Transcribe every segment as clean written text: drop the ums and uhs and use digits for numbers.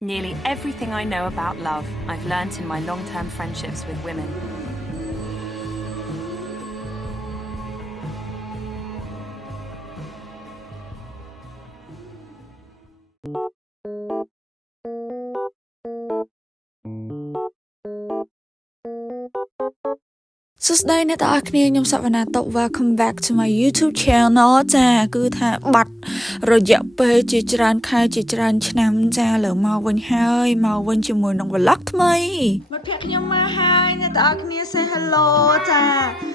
Nearly everything I know about love, I've learnt in my long-term friendships with women. Đây nè tao kia nhung sắp vào tộc welcome back to my YouTube channel ចាគឺថាបាត់រយៈពេលជាច្រើនខែជាច្រើនឆ្នាំចាលើមកវិញហើយមកវិញជាមួយនឹង vlog ថ្មីមិត្តភក្តិខ្ញុំមកហើយអ្នកតើគ្នា say hello ចា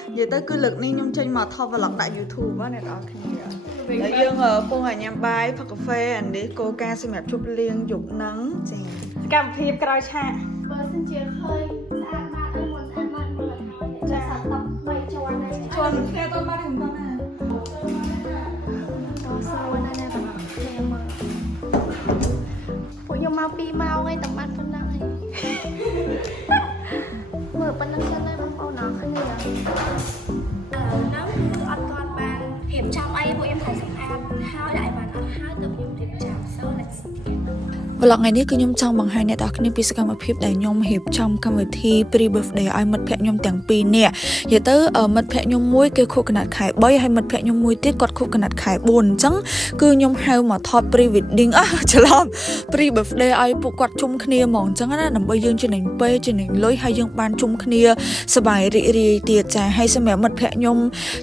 និយាយទៅគឺលើកនេះខ្ញុំចេញមកថត vlog ដាក់ YouTube ណាអ្នកតើគ្នាហើយយើងពងឲ្យញ៉ាំបាយផឹកកាហ្វេអានេះគោលការណ៍សម្រាប់ជប់លៀងយប់ហ្នឹងចាកម្មវិធីក្រោយឆាកបើសិនជាឃើញស្អាតបាតអីមិនស្អាតបាតមើលហើយចាសាប់ត3ជាន់ហើយជាន់គ្នាតបាត់ហ្នឹងតណាសួរណាស់តាមគ្នាមើលពួកខ្ញុំមក2ម៉ោងហើយតាមបាត់ប៉ុណ្ណឹងហើយមើលប៉ុណ្ណឹងចឹងហើយបងប្អូនអរគ្នានៅគឺអត់ទាន់បានរៀបចំអីពួកខ្ញុំត្រូវសម្អាតហើយដាក់ឲ្យបានអស់ហើយទៅខ្ញុំរៀបចំ so let's vlog ថ្ងៃនេះគឺខ្ញុំចង់បង្ហាញអ្នកទាំងអស់គ្នាពីសកម្មភាពដែលខ្ញុំរៀបចំកម្មវិធី pre birthday ឲ្យមិត្តភក្តិខ្ញុំទាំងពីរនាក់និយាយទៅមិត្តភក្តិខ្ញុំមួយគេខួបកំណត់ខែ3ហើយមិត្តភក្តិខ្ញុំមួយទៀតគាត់ខួបកំណត់ខែ4អញ្ចឹងគឺខ្ញុំហៅមកថត pre wedding ច្រឡំ pre birthday ឲ្យពួកគាត់ជុំគ្នាហ្មងអញ្ចឹងណាដើម្បីយើងចំណេញពេលចំណេញលុយហើយយើងបានជុំគ្នាសប្បាយរីករាយទៀតចាហើយសម្រាប់មិត្តភក្តិខ្ញុំ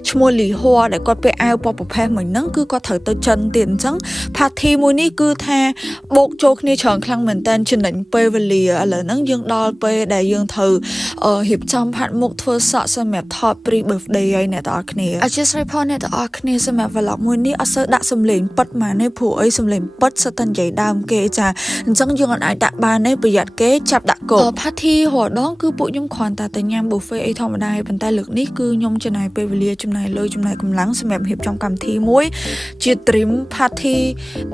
ឈ្មោះលីហួរដែលគាត់ពាក់អាវពណ៌ប្រផេះមិញហ្នឹងគឺគាត់ត្រូវទៅចិនទៀតអញ្ចឹង party មួយនេះគឺថាបូកចូលគ្នាច្រើនខ្លាំងមែនតើចំណេញពេលវេលាឥឡូវហ្នឹងយើងដល់ពេលដែលយើងត្រូវរៀបចំផាត់មុខធ្វើសក់សម្រាប់ថត pre birthday ឲ្យអ្នកទាំងអស់គ្នាអធិស្ឋានផងអ្នកទាំងអស់គ្នាសម្រាប់ vlog មួយនេះអត់សូវដាក់សំឡេងប៉ិតមកទេព្រោះអីសំឡេងប៉ិតសិតតែនិយាយដើមគេចាអញ្ចឹងយើងអាចដាក់បានទេប្រយ័ត្នគេចាប់ដាក់កូន party រាល់ដងគឺពួកខ្ញុំគ្រាន់តែទៅញ៉ាំ buffet អីធម្មតាប៉ុន្តែលើកនេះគឺខ្ញុំចំណាយពេលវេលាចំណាយលុយចំណាយកម្លាំងសម្រាប់រៀបចំកម្មវិធីមួយជា dream party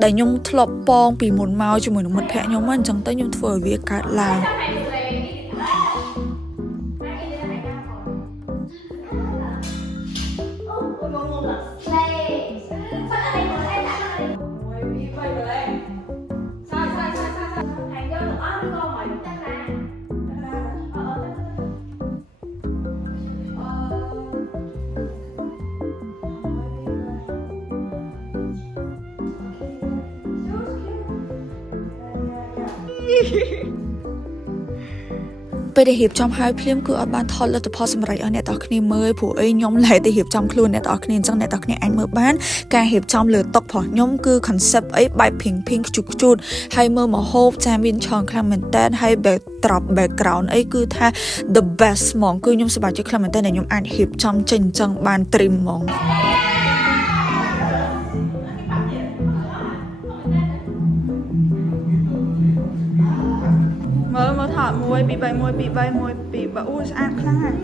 ដែលខ្ញុំធ្លាប់ពងពីមុនមកជាមួយនឹងមិត្តភក្តិខ្ញុំអញ្ចឹងទៅខ្ញុំធ្វើឲ្យវាកើតឡើងពេលដែលរៀបចំហើយភ្លាមគឺអត់បានថតលទ្ធផលសម្រាប់ឲ្យអ្នកទាំងគ្នាមើលព្រោះអីខ្ញុំឡែកទៅរៀបចំខ្លួនអ្នកទាំងគ្នាអញ្ចឹងអ្នកទាំងគ្នាអាចមើលបានការរៀបចំលើតុរបស់ខ្ញុំគឺ concept អីបែប pink ខ្ជូតហើយមើលមកហូបចាមានច្រើនខ្លាំងមែនតើហើយ background អីគឺថា the best ហ្មងគឺខ្ញុំសប្បាយចិត្តខ្លាំងមែនតើខ្ញុំអាចរៀបចំចេញអញ្ចឹងបាន trim ហ្មងមើលថត1 2 3 1 2 3 1 2 3អូស្អាតខ្លាំង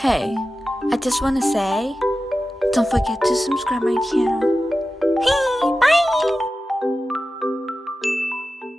Hey, I just want to say, don't forget to subscribe my channel.